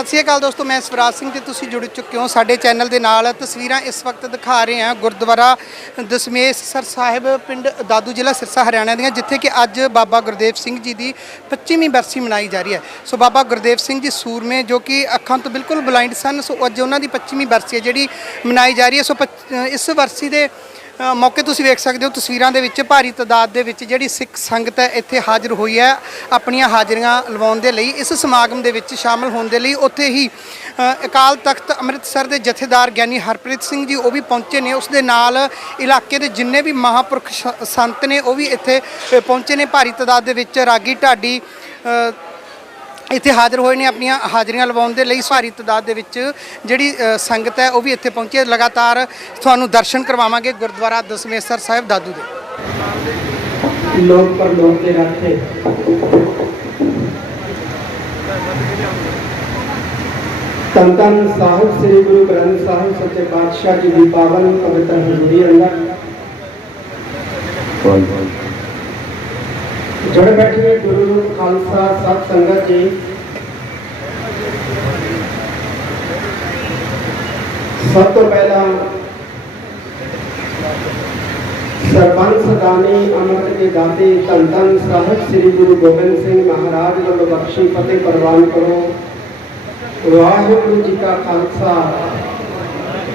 सत श्री अकाल दोस्तों, मैं स्वराज सिंह जी तुसीं जुड़ चुके हो साडे चैनल दे नाल। तस्वीरां इस वक्त दिखा रहे हैं गुरुद्वारा दशमेश साहिब पिंड दादू जिला सिरसा हरियाणा दियां, जिथे कि अज बाबा गुरदेव सिंह जी की 25वीं बरसी मनाई जा रही है। सो बाबा गुरदेव सिंह जी सूरमे जो कि अखां तो बिल्कुल ब्लाइंड सन, सो अज उन्होंने 25वीं बरसी है जी मनाई जा रही है। सो इस बरसी के मौके तुसीं वेख सकते हो तस्वीरां दे विच भारी तादाद दे विच जिहड़ी सिख संगत है इत्थे हाज़र हुई है अपनियां हाज़रियां लवाउण दे लई। इस समागम दे विच शामिल होण दे लई उत्थे ही अकाल तख्त अमृतसर के जथेदार ज्ञानी हरप्रीत सिंह जी वो भी पहुँचे ने। उस दे नाल इलाके के जिन्ने भी महापुरख संत ने वो भी इत्थे पहुँचे ने। भारी तादाद दे विच रागी ढाडी इत्थे हाज़र होए ने अपनियां हाज़रियां लवाउण दे लई। भारी तादाद दे विच जिहड़ी संगत है वो भी इत्थे पहुँची है। लगातार तुहानूं दर्शन करवावांगे गुरुद्वारा दशमेशर साहिब दादू दे। लोक पर लोक दे रखे तन तन साहिब श्री गुरु ग्रंथ साहिब सच्चे पातशाह जी की पावन पवित्र हजूरी अंदर जुड़ बैठे गुरु रूप खालसा सब संगत जी, सब तो पहला सरपंच दानी अमृत के दाते धन धन साहिब श्री गुरु गोबिंद सिंह महाराज वालों बख्शी फतेह प्रवान करो। वाहिगुरु जी का खालसा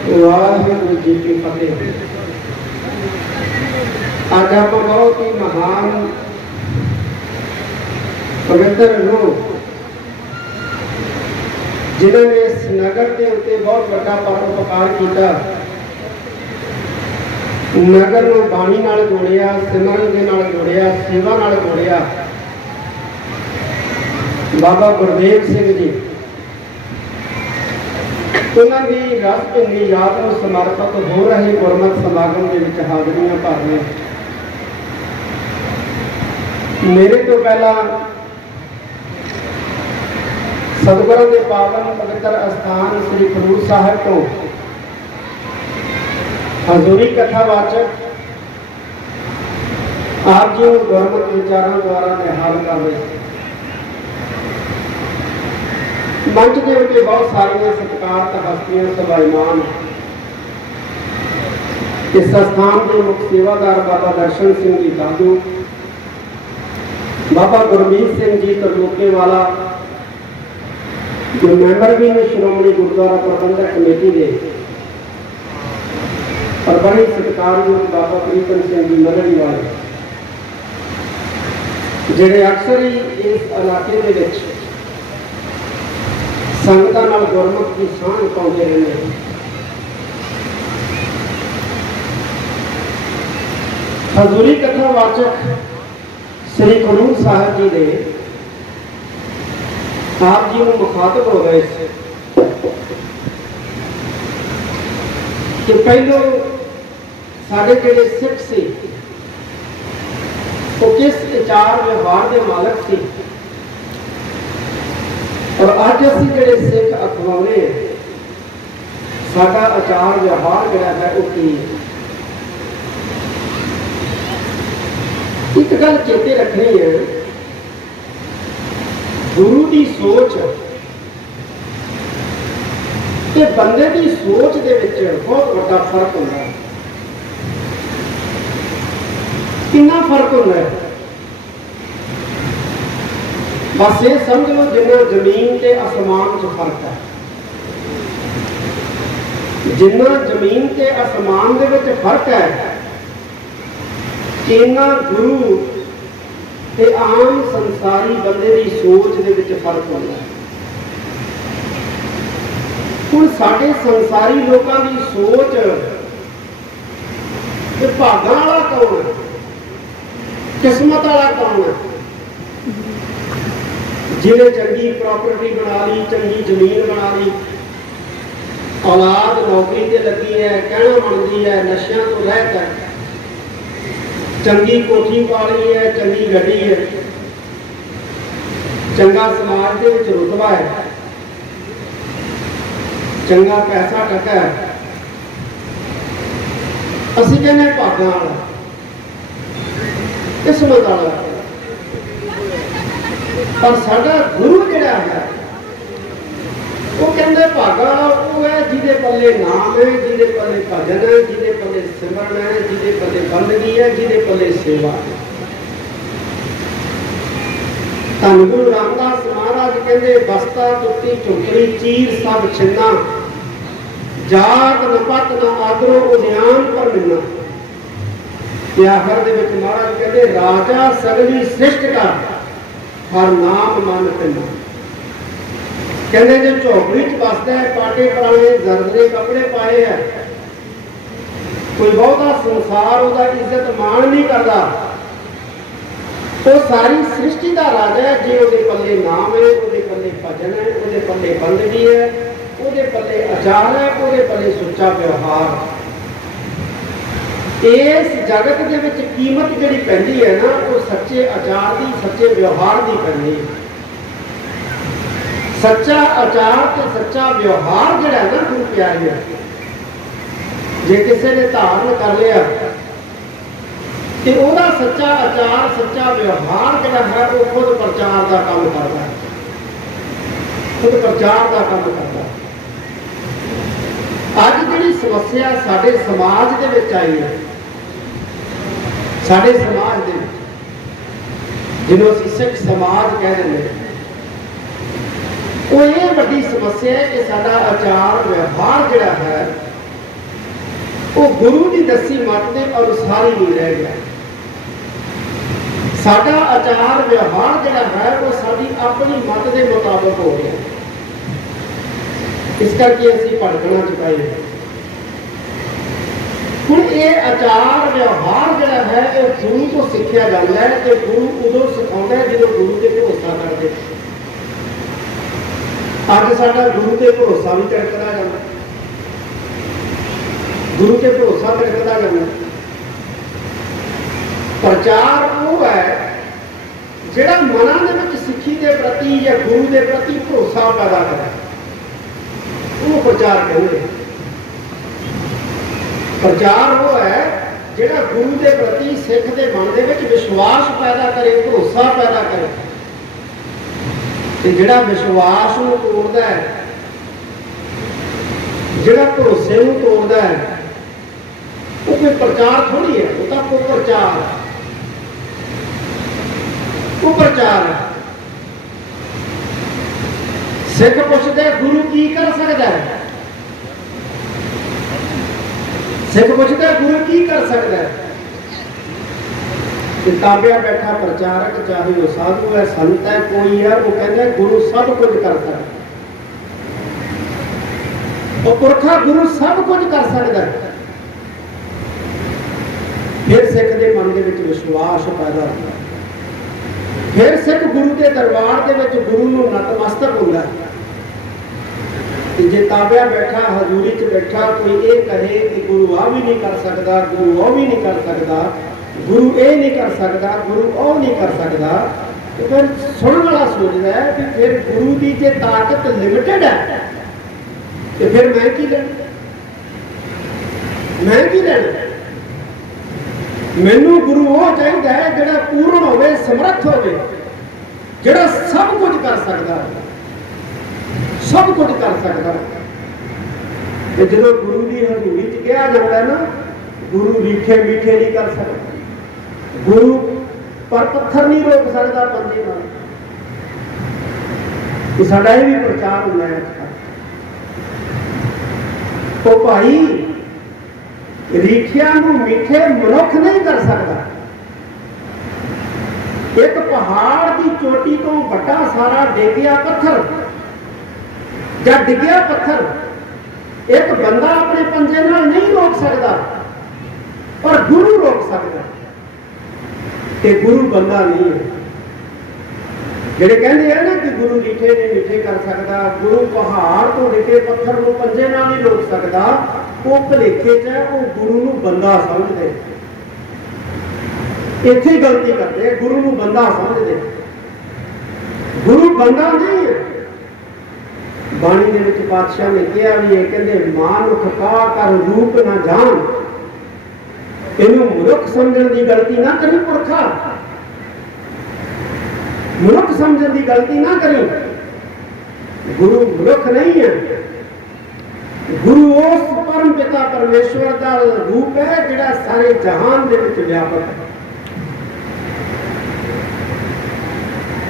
वाहिगुरु जी की फतेह। आज आप बहुत ही महान पवित्र रूह जिन्होंने इस नगर के उत्ते बहुत बड़ा परोपकार किया, नगर को बाणी नाल जोड़िया, सिमरन के नाल जोड़िया, सेवा नाल जोड़िया। बाबा गुरदेव सिंह जी उन्होंने रस भिंडी याद में समर्पित हो रहे गुरमत समागम के विच हाज़रियां भर रहे। मेरे तो पहला सतगुरों के पावन पवित्र अस्थान श्री खडूर साहिब तो हजूरी कथावाचक आप जी गुरमत विचारों द्वारा निहाल कर रहे। मंच के उत्ते बहुत सारिया सत्कारत हस्तियां सभाईमान। इस स्थान के मुख्य सेवादार बाबा दर्शन सिंह जी दादू, बाबा गुरमीत सिंह जी तरलोके वाला जो मैंबर भी ने श्रोमणी गुरुद्वारा प्रबंधक कमेटी के, और बड़े सत्कारयोग बाबा प्रीतम सिंह जी मरड़ी वाले जिहड़े अक्सर ही इस इलाके के विच संगतां नाल गुरमत की सांझ पाउंदे रहंदे हैं। हजूरी कथावाचक श्री खडूर साहिब जी ने आप जी को मुखातब हो गए कि पहलो साढ़े जिहड़े सिख से वो किस आचार व्यवहार के मालक से, और अज असीं जिहड़े सिख अखवाने साडा आचार व्यवहार जिहड़ा है वो की। एक गल चेते रखनी है, गुरु की सोच ते बंदे की सोच दे विच बहुत बड़ा फर्क होता है। कितना फर्क होता है? बस ये समझ लो जिन्ना जमीन ते आसमान च फर्क है। जिन्ना जमीन ते आसमान दे विच फर्क है, इन्ना गुरु ते आम संसारी बंदे की सोच दे विच फर्क होता है। हुण साडे संसारी लोगों की सोच कि भागां वाला कौन है, किस्मत वाला कौन है, जिन्हें चंगी प्रॉपर्टी बना ली, चंगी जमीन बना ली, औलाद नौकरी ते लगी है, कहना मनती है, नशियां तो रहत है, चंगी कोठी पाली है, चंगी गड्डी है, चंगा समाज के विच रुतबा है, चंगा पैसा टका है, असीं कहने भागां वाला, किस्मत वाला। पर साडा गुरु जिहड़ा है वो कहते भागा वो है जिहदे पल्ले नाम है, जिहदे पल्ले भजन है, जिहदे पल्ले सिमरन है, जिहदे पल्ले बंदगी है, जिहदे पल्ले सेवा है। धन गुरु रामदास महाराज कहते बस्ता टुटी झुंपड़ी चीर सब छिन्ना, जात न पत न आदरो उद्यान पर मिलना। आखिर दे विच महाराज कहते राजा सगली सृष्ट का हर नाम मन पिना। कहते जो झोपड़ी च बसदा है, पाटे पुराने जरदरे कपड़े पाए है, कोई बहुता संसार उसका इज्जत मान नहीं करता, वो सारी सृष्टि का राजा है। जे वो पल्ले नाम है, वो पल्ले भजन है, वो पल्ले बंदगी है, वो पल्ले आचार है, वो पल्ले सुच्चा व्यवहार। इस जगत के विच कीमत जिहड़ी पैंदी है ना, वो सच्चे आचार की, सच्चे व्यवहार की पैंदी है। सच्चा आचार तो सच्चा व्यवहार जिहड़ा है ना गुरु प्यारे, जे किसी ने धारण कर लिया तो वह सच्चा आचार सच्चा व्यवहार जिहड़ा है वो खुद प्रचार का काम करता है, खुद प्रचार का काम करता है। अज जिहड़ी समस्या साडे समाज दे विच आई है, साडे समाज दे जिन्हों असीं सिख समाज कह दिंदे हैं, वो ये बड़ी समस्या है कि साडा आचार व्यवहार जिहड़ा है वो गुरु की दसी मत के अनुसार ही नहीं रह गया। साडा आचार व्यवहार जिहड़ा है वो साडी अपनी मत के मुताबिक हो गया। इस करके असीं भटकना चुकाए हैं। हुण ये आचार व्यवहार जिहड़ा है ये गुरु तो सीखिया जाता है कि गुरु उदों सिखाउंदा है जो गुरु ते भरोसा करदे। अज साडा गुरु ते भरोसा भी तिड़कदा जांदा, गुरु ते भरोसा तिड़कदा जांदा। प्रचार वो है जिहड़ा मनां दे विच सिੱਖੀ के प्रति या गुरु के प्रति भरोसा पैदा करे, वो प्रचार कहंदे। प्रचार वो है जिहड़ा गुरु के प्रति सिੱਖ दे मन दे विच विश्वास पैदा करे, भरोसा पैदा करे। जिहड़ा विश्वास नूं तोड़दा है, जिहड़ा भरोसे नूं तोड़दा है, वो कोई प्रचार थोड़ी है, वो तो कोई प्रचार है, वो प्रचार है। सिख पुछदे गुरु की कर सकदा है, सिख पुछदे गुरु की कर सकदा है। किताबिया बैठा प्रचारक चाहे वो साधु है संत है कोई है, वो कहते गुरु सब कुछ कर सकता, वो पुरखा गुरु सब कुछ कर सकता है। फिर सिख के मन के विश्वास पैदा होता है, फिर सिख गुरु के दरबार के गुरु को नतमस्तक होता है। जे ताबिया बैठा हजूरी च बैठा कोई ये कहे कि गुरु आ भी नहीं कर सकता, गुरु वो भी नहीं कर सकता, गुरु ये नहीं कर सकता, गुरु वो नहीं कर सकता, तो फिर सुनने वाला सोचता है कि फिर गुरु की जे ताकत लिमिटेड है तो फिर मैं की लेना, मैं की लेना। मैनू गुरु वो चाहिए है जिहड़ा पूर्ण होवे, समर्थ होवे, जिहड़ा सब कुछ कर सकता, सब कुछ कर सकता। जो गुरु की हजूरी च कहा जाता है ना, गुरु रीठे मीठे नहीं कर सकता, गुरु पर पत्थर नहीं रोक सकता बंदे का। तो साडा ये भी प्रचार होना है। तो भाई रीठिया मीठे मनुख नहीं कर सकता। एक पहाड़ की चोटी तो बड़ा सारा डिग्या पत्थर या डिग्या पत्थर एक बंदा अपने पंजे नाल नहीं रोक सकता, पर गुरु रोक सकता। कि गुरु बंदा नहीं है। ਜਿਹੜੇ ਕਹਿੰਦੇ ਆ ਨਾ ਕਿ ਗੁਰੂ ਰੀਠੇ ਨਹੀਂ ਮਿੱਠੇ ਕਰ ਸਕਦਾ, ਗੁਰੂ ਪਹਾੜ ਤੋਂ ਡਿੱਗੇ ਪੱਥਰ ਨੂੰ ਪੰਜੇ ਨਾਲ ਨਹੀਂ ਰੋਕ ਸਕਦਾ, ਉਹ ਭਲੇਖੇ 'ਚ ਉਹ ਗੁਰੂ ਨੂੰ ਬੰਦਾ ਸਮਝਦੇ। ਇੱਥੇ ਹੀ ਗਲਤੀ ਕਰਦੇ, ਗੁਰੂ ਨੂੰ ਬੰਦਾ ਸਮਝਦੇ। ਗੁਰੂ ਬੰਦਾ ਨਹੀਂ ਹੈ। ਬਾਣੀ ਦੇ ਵਿੱਚ ਪਾਤਸ਼ਾਹ ਨੇ ਕਿਹਾ ਵੀ ਇਹ ਕਹਿੰਦੇ ਮਾਨੁਖ ਕਾ ਕਰ ਰੂਪ ਨਾ ਜਾਣ, ਇਹਨੂੰ ਮਨੁੱਖ ਸਮਝਣ ਦੀ ਗਲਤੀ ਨਾ ਕਰੀ ਪੁਰਖਾ, मनुख समझने की गलती ना करी। गुरु मनुख नहीं है, गुरु उस परम पिता परमेश्वर का रूप है जिहड़ा सारे जहान दे विच व्यापक है।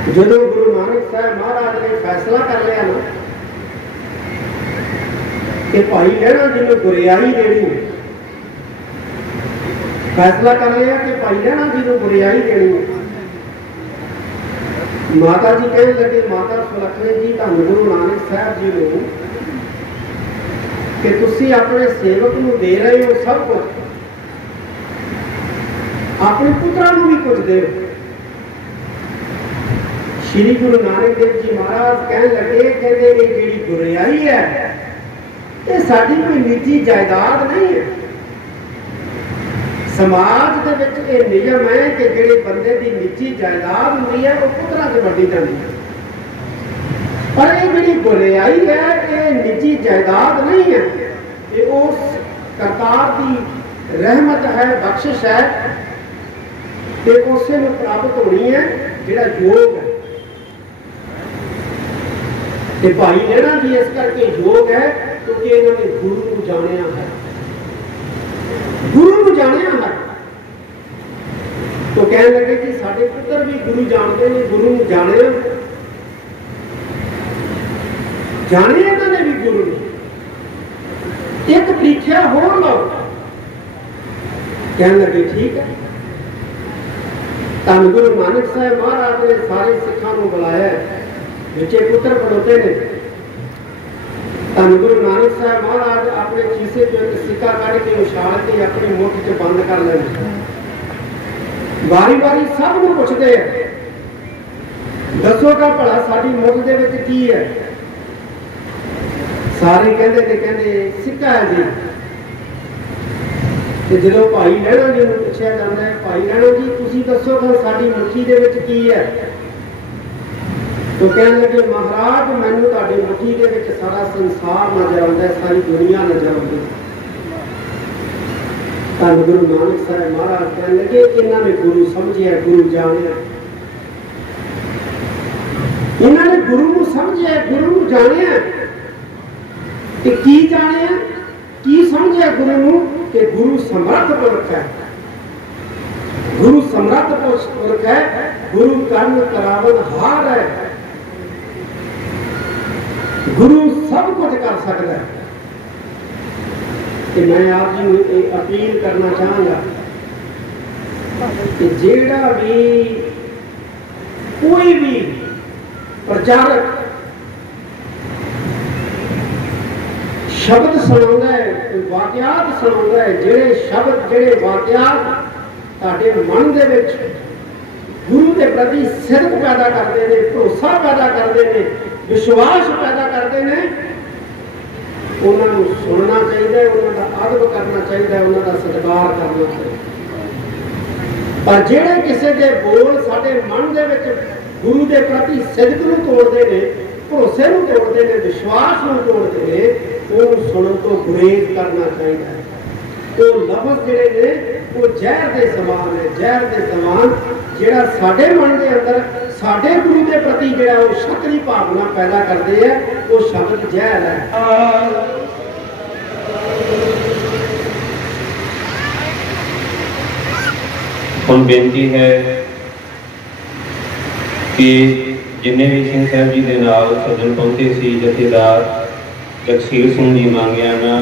जदों गुरु नानक साहब महाराज ने फैसला कर लिया ना कि भाई लहणा जी को गुरियाई देनी, फैसला कर लिया कि भाई लहणा जी को गुरियाई देनी, माता जी कहने लगे, माता सुलखने जी धन गुरु नानक साहब जी को कि तुसी अपने सेवक को दे रहे हो सब कुछ, अपने पुत्रा को भी कुछ दे। श्री गुरु नानक देव जी महाराज कहने लगे, कहते ये जी गुरियाई है ये साडी कोई निजी जायदाद नहीं है। समाज के विच ये नियम है कि जिहड़े बंदे की निजी जायदाद होंदी है वो पुत्रा च वंडी जाती है, पर ये जिहड़ी गुरियाई है ये निजी जायदाद नहीं है, ये उस करतार की रहमत है, बख्शिश है, ये उसे नूं प्राप्त होनी है जिहड़ा योग है। ते भाई लहणा जी इस करके योग है क्योंकि इन्होंने गुरु को जानिया है, गुरु को जानिया है। तो कहने लगे कि साडे पुत्र भी गुरु जानते हैं, गुरु को जाने जाने इन्होंने भी गुरु ने। एक परीक्षा होर लो, कहने लगे ठीक है। धन गुरु नानक साहब महाराज ने सारे सिखां को बुलाया, बच्चे पुत्र खड़ोते ने। धन गुरु नानक साहब महाराज अपने खीसे जो एक सिक्का कढ़ के उछाल के अपनी मुठ च बंद कर लेंगे, बारी बारी सब नूं पुछदे हैं, दसो का भला साडी मुठ दे विच की है? सारे कहते सिक्का है जी। ते जदों भाई लहणा जी नूं पुछया जांदा है, भाई लहणा जी तुसीं दसो कि साडी मुट्ठी दे विच की है? तो कहने लगे महाराज मैनूं तुहाडी मुट्ठी दे विच सारा संसार नजर आउंदा है, सारी दुनिया नजर आउंदी है। धन गुरु नानक साहब महाराज कहने लगे इन्होंने गुरु समझिया, गुरु जानिया, इन्होंने गुरु को समझिया, गुरु को जानिया। की जानिया, की समझिया गुरु को कि गुरु समर्थ पुरख है, गुरु समर्थ पुरख है, गुरु कर्म करावन हार है, गुरु सब कुछ कर सकता है। कि मैं आप जी को अपील करना चाहूँगा कि जेड़ा भी कोई भी प्रचारक शब्द सुनाता है, वाक्यात सुनाता है, जेड़े शब्द जेड़े वाक्यात तुहाडे मन दे विच गुरु के प्रति सिरत पैदा करते हैं, भरोसा पैदा करते हैं, विश्वास पैदा करते हैं, उन्होंने सुनना चाहिए, उन्होंने अदब करना चाहिए, उन्होंने सत्कार करना चाहिए। पर जेड़े किसी के बोल साडे मन दे विच गुरु के प्रति सिदक नूं तोड़ते हैं, भरोसे नूं तोड़ते हैं, विश्वास नूं तोड़ते हैं, उन्होंने सुनने तो गुरेज करना चाहिए। तो लफ्ज़ जिहड़े ने वो जहर के समान है, जहर के समान जिहड़ा साडे मन के अंदर साडे गुरु के प्रति जिहड़ा वो शक्ति भावना पैदा करते हैं, वो शब्द जहर है। हम बेनती है कि जिन्हें भी सिंह साहब जी के नाल सज्जन पहुंचे सी, जथेदार जगसीर सिंह जी मांगियाना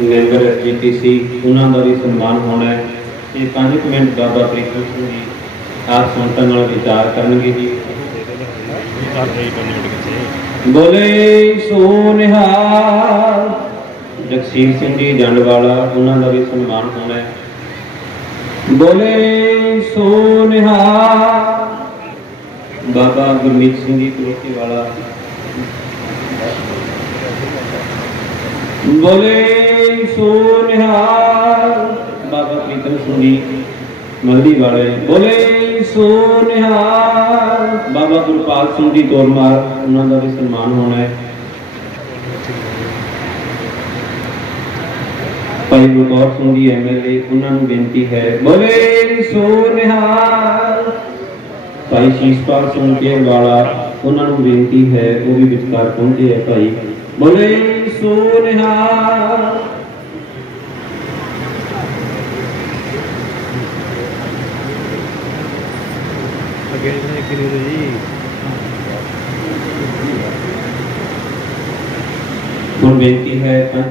मैंबर GPC, उन्होंने का भी सम्मान होना है। ये 5 मिनट बाबा प्रीतम सिंह जी आप संतां नाल विचार करनगे जी। बोले सो निहाल जगसीर सिंह जी जंडवाला, उन्होंने का भी सम्मान होना है। बोले सो निहाल बाबा गुरमीत सिंह जी कलोटी वाला, बोले सो निहाल बाबा प्रीतम सिंह जी मल्दी वाले, बोले सो निहाल बाबा गुरपाल सिंह जी तोरमार, उन्होंने का भी सम्मान होना है। भाई गुरगौर सिंह जी MLA, उन्होंने बेनती है बोले सो निहाल। भाई शीशपाल सिंह केरवाला, ਉਹਨਾਂ ਨੂੰ ਬੇਨਤੀ ਹੈ ਉਹ ਵੀ ਵਿਚਕਾਰ ਪਹੁੰਚੇ ਹੈ ਭਾਈ। ਬੋਲੇ ਸੋ ਨਿਹਾਲ। ਹੁਣ ਬੇਨਤੀ ਹੈ